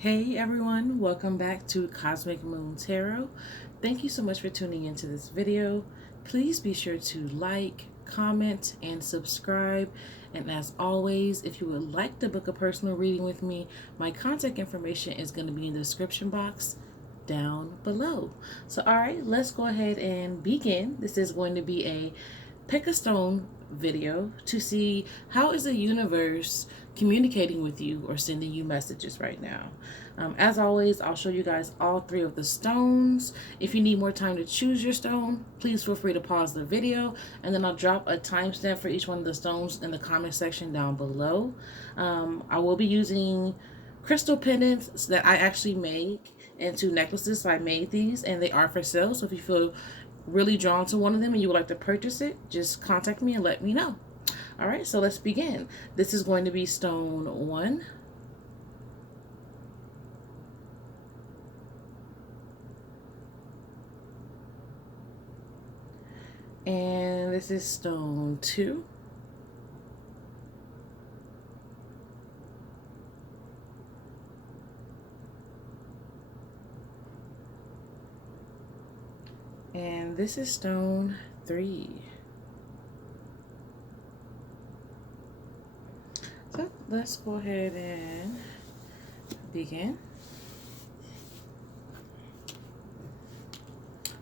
Hey everyone, welcome back to Cosmic Moon Tarot. Thank you so much for tuning into this video. Please be sure to like, comment, and subscribe. And as always, if you would like to book a personal reading with me, my contact information is going to be in the description box down below. So alright, let's go ahead and begin. This is going to be a pick a stone video to see how is the universe communicating with you or sending you messages right now. As always, I'll show you guys all three of the stones. If you need more time to choose your stone, please feel free to pause the video, and then I'll drop a timestamp for each one of the stones in the comment section down below. I will be using crystal pendants that I actually make into necklaces. So I made these and they are for sale. So if you feel really drawn to one of them and you would like to purchase it, just contact me and let me know. All right, so let's begin. This is going to be stone 1. And this is stone 2. And this is stone 3. So let's go ahead and begin.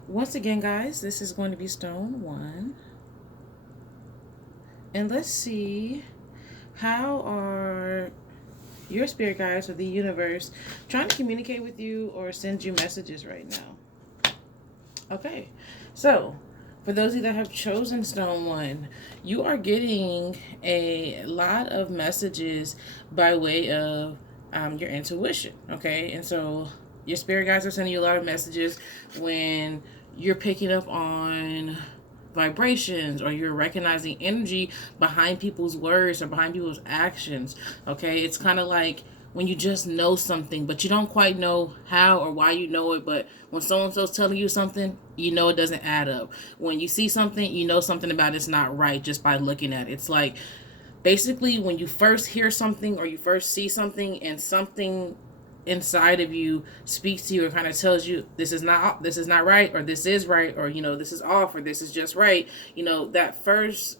Once again, guys, this is going to be stone 1. And let's see, how are your spirit guides or the universe trying to communicate with you or send you messages right now? Okay, so for those of you that have chosen stone 1, you are getting a lot of messages by way of your intuition, okay? And so your spirit guides are sending you a lot of messages when you're picking up on vibrations or you're recognizing energy behind people's words or behind people's actions, okay? It's kind of like when you just know something, but you don't quite know how or why you know it, but when so-and-so's telling you something, you know it doesn't add up. When you see something, you know something about it's not right just by looking at it. It's like, basically, when you first hear something or you first see something and something inside of you speaks to you or kind of tells you this is not right, or this is right, or this is off, or this is just right, that first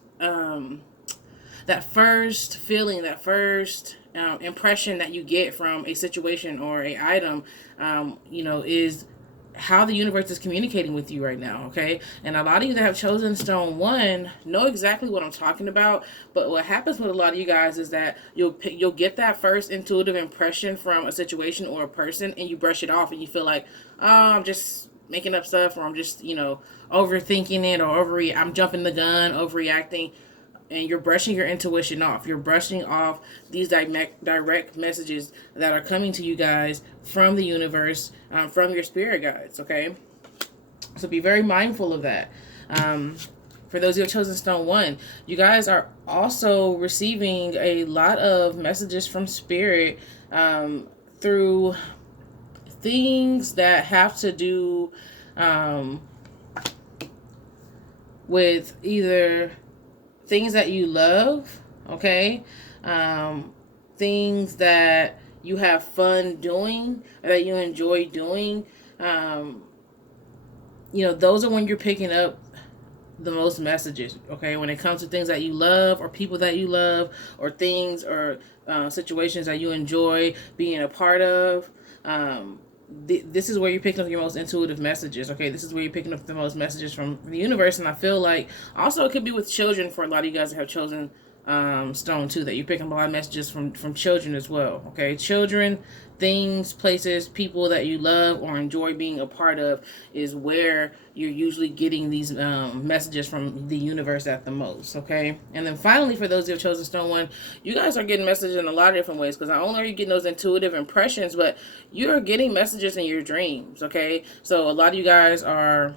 feeling, that first impression that you get from a situation or a item, is how the universe is communicating with you right now, okay? And a lot of you that have chosen stone 1 know exactly what I'm talking about. But what happens with a lot of you guys is that you'll get that first intuitive impression from a situation or a person, and you brush it off, and you feel like, oh, I'm just making up stuff, or I'm just overthinking it, or I'm jumping the gun, overreacting. And you're brushing your intuition off. You're brushing off these direct messages that are coming to you guys from the universe, from your spirit guides, okay? So be very mindful of that. For those who have chosen stone 1, you guys are also receiving a lot of messages from spirit through things that have to do with either things that you love, okay? Things that you have fun doing, or that you enjoy doing. Those are when you're picking up the most messages, okay? When it comes to things that you love, or people that you love, or things or situations that you enjoy being a part of. This is where you're picking up your most intuitive messages, okay? This is where you're picking up the most messages from the universe. And I feel like also it could be with children for a lot of you guys that have chosen stone 2, that you're picking up a lot of messages from children as well, okay? Children, things, places, people that you love or enjoy being a part of is where you're usually getting these messages from the universe at the most, okay? And then finally, for those who have chosen stone 1, you guys are getting messages in a lot of different ways, because not only are you getting those intuitive impressions, but you're getting messages in your dreams, okay? So a lot of you guys are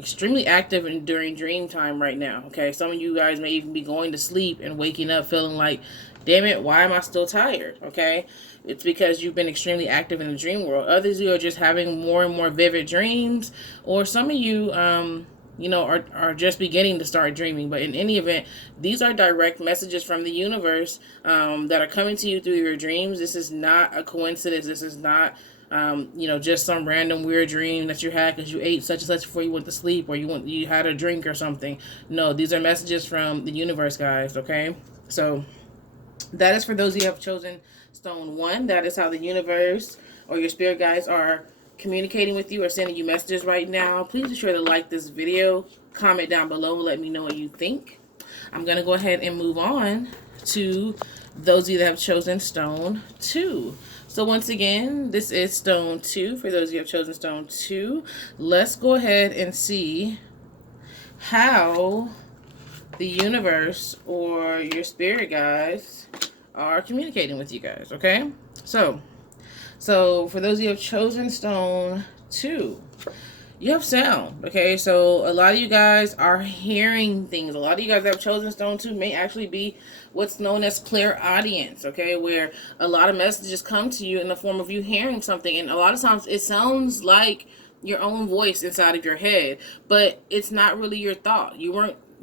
extremely active during dream time right now, okay? Some of you guys may even be going to sleep and waking up feeling like, damn it, why am I still tired, okay? It's because you've been extremely active in the dream world. Others of you are just having more and more vivid dreams, or some of you are just beginning to start dreaming. But in any event, these are direct messages from the universe that are coming to you through your dreams. This is not a coincidence. This is not just some random weird dream that you had because you ate such and such before you went to sleep, or you had a drink or something. No, these are messages from the universe, guys. Okay, so that is for those who have chosen stone 1. That is how the universe or your spirit guides are communicating with you or sending you messages right now. Please be sure to like this video, comment down below, let me know what you think. I'm going to go ahead and move on to those of you that have chosen stone 2. So once again, this is stone 2 for those of you who have chosen stone 2. Let's go ahead and see how the universe or your spirit guides are communicating with you guys. Okay, so for those of you who have chosen stone 2, you have sound. Okay, so a lot of you guys are hearing things. A lot of you guys that have chosen stone 2 may actually be what's known as clairaudience. Okay, where a lot of messages come to you in the form of you hearing something, and a lot of times it sounds like your own voice inside of your head, but it's not really your thought.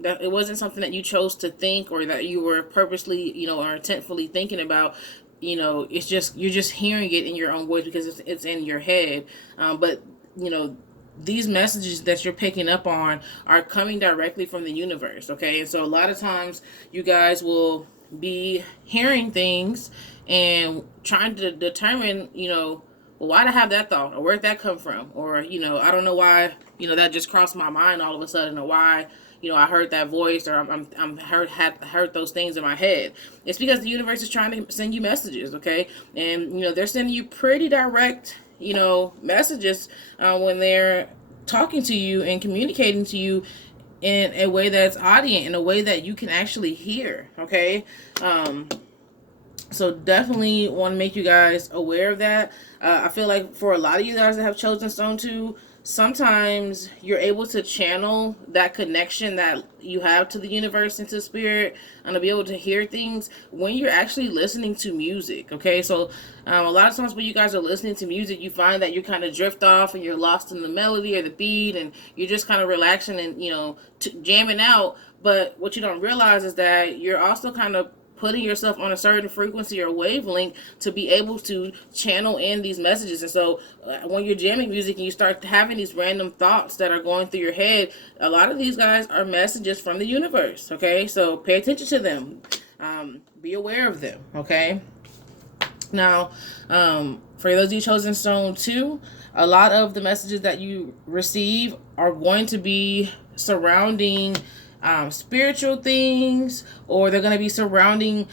That it wasn't something that you chose to think, or that you were purposely, or intentfully thinking about. It's just, you're just hearing it in your own voice because it's in your head. But these messages that you're picking up on are coming directly from the universe. Okay, and so a lot of times you guys will be hearing things and trying to determine, well, why did I have that thought, or where'd that come from, or I don't know why that just crossed my mind all of a sudden, or why I heard that voice, or I'm heard those things in my head. It's because the universe is trying to send you messages. Okay, and they're sending you pretty direct messages when they're talking to you and communicating to you in a way that's audience, in a way that you can actually hear. Okay, so definitely want to make you guys aware of that. I feel like for a lot of you guys that have chosen stone 2, sometimes you're able to channel that connection that you have to the universe and to spirit, and to be able to hear things when you're actually listening to music. Okay, so a lot of times when you guys are listening to music, you find that you kind of drift off and you're lost in the melody or the beat, and you're just kind of relaxing and jamming out. But what you don't realize is that you're also kind of putting yourself on a certain frequency or wavelength to be able to channel in these messages. And so when you're jamming music and you start having these random thoughts that are going through your head, a lot of these guys are messages from the universe. Okay, so pay attention to them. Be aware of them. Okay, now for those of you chosen stone 2, a lot of the messages that you receive are going to be surrounding spiritual things, or they're going to be surrounding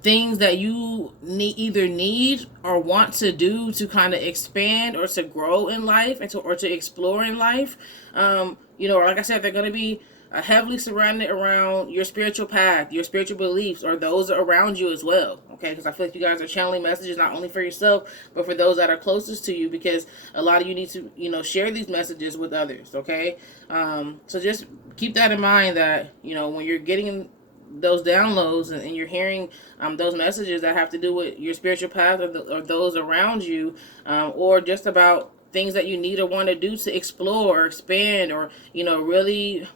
things that you either need or want to do to kind of expand or to grow in life, and to explore in life. Or like I said, they're going to be heavily surrounded around your spiritual path, your spiritual beliefs, or those around you as well. Okay, because I feel like you guys are channeling messages not only for yourself, but for those that are closest to you, because a lot of you need to share these messages with others. Okay, so just keep that in mind, that when you're getting those downloads and you're hearing those messages that have to do with your spiritual path, or those around you, or just about things that you need or want to do to explore or expand, or really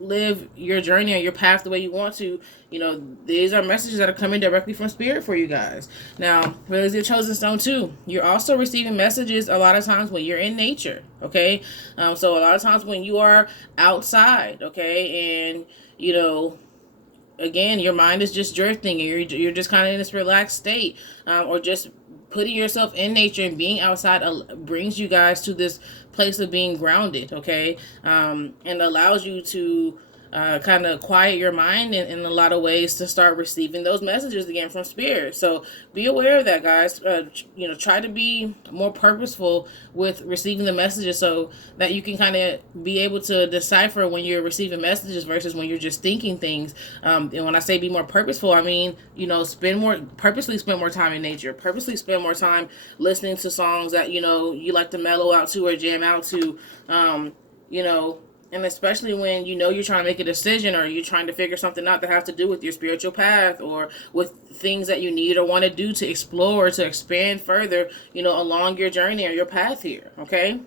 live your journey or your path the way you want to, these are messages that are coming directly from spirit for you guys. Now, for those of you chosen stone 2, you're also receiving messages a lot of times when you're in nature. Okay, so a lot of times when you are outside, okay, and again, your mind is just drifting, and you're just kind of in this relaxed state, or just putting yourself in nature and being outside brings you guys to this place of being grounded. Okay, and allows you to kind of quiet your mind in a lot of ways to start receiving those messages again from spirit. So be aware of that, guys. Try to be more purposeful with receiving the messages, so that you can kind of be able to decipher when you're receiving messages versus when you're just thinking things. And when I say be more purposeful, I mean, purposely spend more time in nature, purposely spend more time listening to songs that, you like to mellow out to or jam out to, and especially when you're trying to make a decision, or you're trying to figure something out that has to do with your spiritual path, or with things that you need or want to do to explore, to expand further, along your journey or your path here. Okay.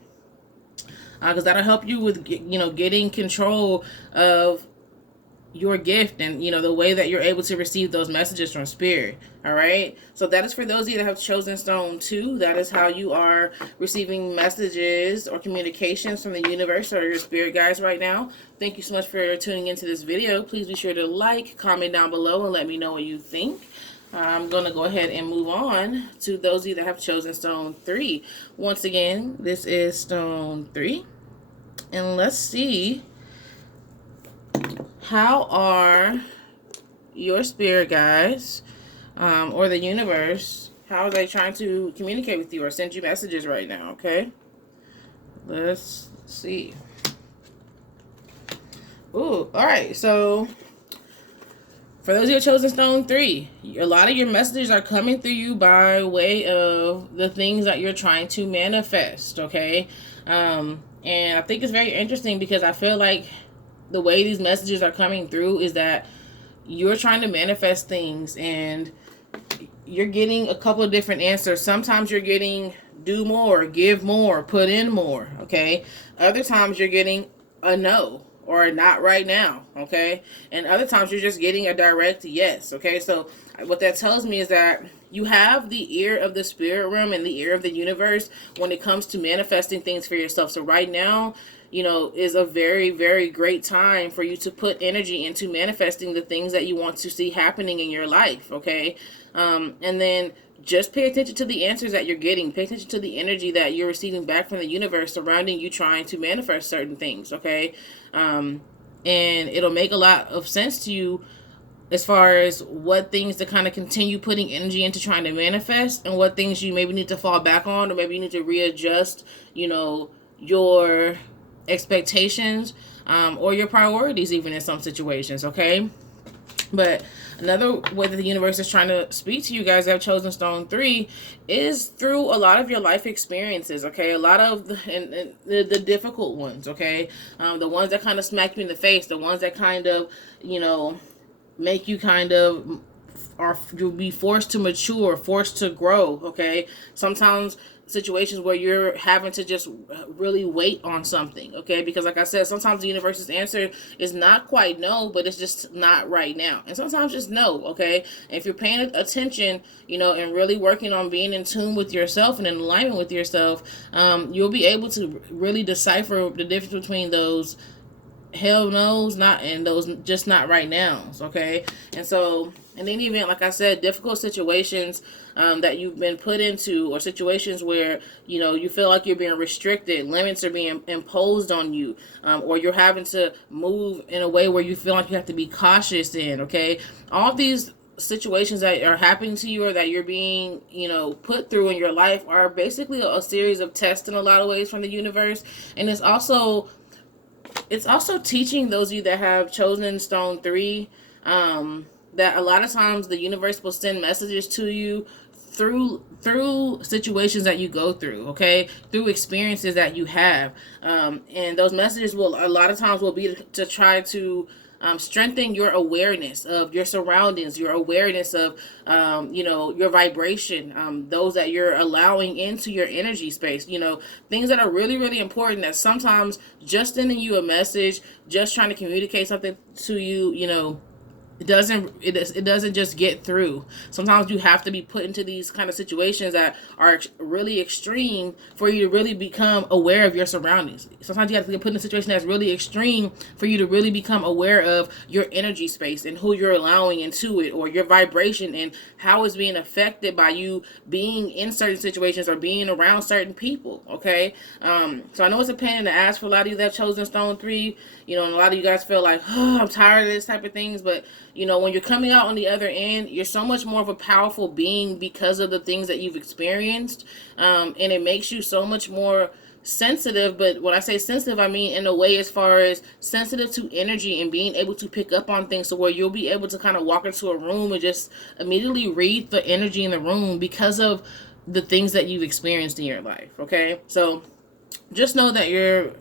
because that'll help you with, getting control of your gift and the way that you're able to receive those messages from spirit. All right, so that is for those of you that have chosen stone 2. That is how you are receiving messages or communications from the universe or your spirit guides right now. Thank you so much for tuning into this video. Please be sure to like, comment down below, and let me know what you think. I'm going to go ahead and move on to those of you that have chosen stone 3. Once again, this is stone 3, and let's see, how are your spirit guides or the universe, how are they trying to communicate with you or send you messages right now? Okay, let's see. Ooh, all right, so for those who have chosen stone 3, a lot of your messages are coming through you by way of the things that you're trying to manifest. Okay, and I think it's very interesting because I feel like the way these messages are coming through is that you're trying to manifest things and you're getting a couple of different answers. Sometimes you're getting do more, give more, put in more. Okay, other times you're getting a no or not right now. Okay, and other times you're just getting a direct yes. Okay, so what that tells me is that you have the ear of the spirit realm and the ear of the universe when it comes to manifesting things for yourself. So right now, is a very, very great time for you to put energy into manifesting the things that you want to see happening in your life. Okay, and then just pay attention to the answers that you're getting. Pay attention to the energy that you're receiving back from the universe surrounding you trying to manifest certain things. Okay, and it'll make a lot of sense to you as far as what things to kind of continue putting energy into trying to manifest and what things you maybe need to fall back on, or maybe you need to readjust, your expectations or your priorities even in some situations. Okay, but another way that the universe is trying to speak to you guys that have chosen stone 3 is through a lot of your life experiences. Okay, a lot of the difficult ones. Okay, the ones that kind of smack you in the face, the ones that kind of make you kind of, or you'll be forced to mature, forced to grow. Okay, sometimes situations where you're having to just really wait on something. Okay, because like I said, sometimes the universe's answer is not quite no, but it's just not right now, and sometimes just no. Okay, and if you're paying attention, and really working on being in tune with yourself and in alignment with yourself, you'll be able to really decipher the difference between those hell knows not and those just not right now. Okay, and so in any event, like I said, difficult situations that you've been put into, or situations where you feel like you're being restricted, limits are being imposed on you, or you're having to move in a way where you feel like you have to be cautious in. Okay, all these situations that are happening to you or that you're being put through in your life are basically a series of tests in a lot of ways from the universe. And it's also teaching those of you that have chosen stone 3 that a lot of times the universe will send messages to you through situations that you go through. Okay, through experiences that you have, and those messages will a lot of times will be to try to strengthen your awareness of your surroundings, your awareness of your vibration, those that you're allowing into your energy space, things that are really, really important, that sometimes just sending you a message, just trying to communicate something to you, it doesn't just get through. Sometimes you have to be put into these kind of situations that are really extreme for you to really become aware of your surroundings. Sometimes you have to get put in a situation that's really extreme for you to really become aware of your energy space and who you're allowing into it, or your vibration and how it's being affected by you being in certain situations or being around certain people. Okay, so I know it's a pain in the ass for a lot of you that have chosen stone 3, and a lot of you guys feel like, oh, I'm tired of this type of things, but when you're coming out on the other end, you're so much more of a powerful being because of the things that you've experienced, and it makes you so much more sensitive. But when I say sensitive, I mean in a way as far as sensitive to energy and being able to pick up on things, so where you'll be able to kind of walk into a room and just immediately read the energy in the room because of the things that you've experienced in your life. Okay, so just know that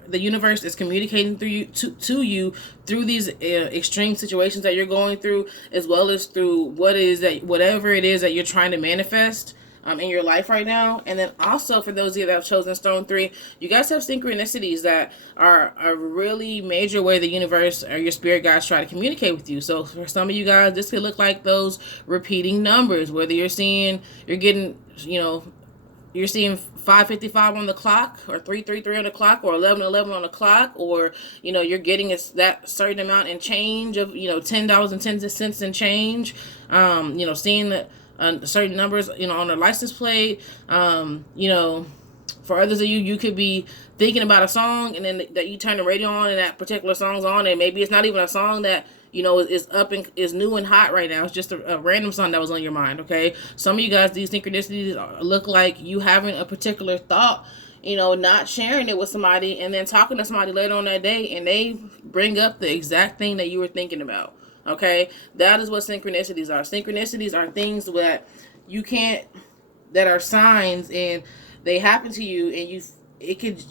the universe is communicating through you to you through these extreme situations that you're going through, as well as through whatever it is that you're trying to manifest. in your life right now. And then also for those of you that have chosen stone 3, you guys have synchronicities that are a really major way the universe or your spirit guides try to communicate with you. So for some of you guys, this could look like those repeating numbers, whether you're getting, you're seeing 5:55 on the clock, or 3:33 on the clock, or 11:11 on the clock, or you're getting that certain amount in change of $10.10 and change. Seeing certain numbers on a license plate. For others of you, you could be thinking about a song, and then that you turn the radio on and that particular song's on, and maybe it's not even a song that is up and is new and hot right now. It's just a random song that was on your mind. Okay, some of you guys, these synchronicities look like you having a particular thought, not sharing it with somebody, and then talking to somebody later on that day, and they bring up the exact thing that you were thinking about. Okay, that is what synchronicities are. Synchronicities are things that that are signs, and they happen to you, and it could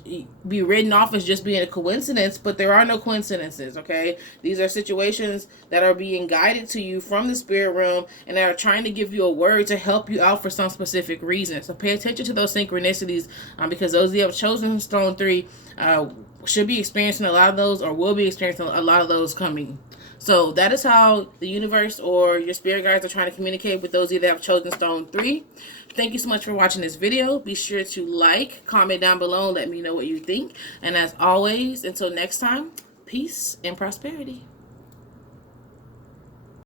be written off as just being a coincidence, but there are no coincidences. Okay, these are situations that are being guided to you from the spirit realm, and they are trying to give you a word to help you out for some specific reason. So pay attention to those synchronicities, because those who have chosen stone 3 should be experiencing a lot of those, or will be experiencing a lot of those coming. So that is how the universe or your spirit guides are trying to communicate with those of you that have chosen stone 3. Thank you so much for watching this video. Be sure to like, comment down below, and let me know what you think. And as always, until next time, peace and prosperity.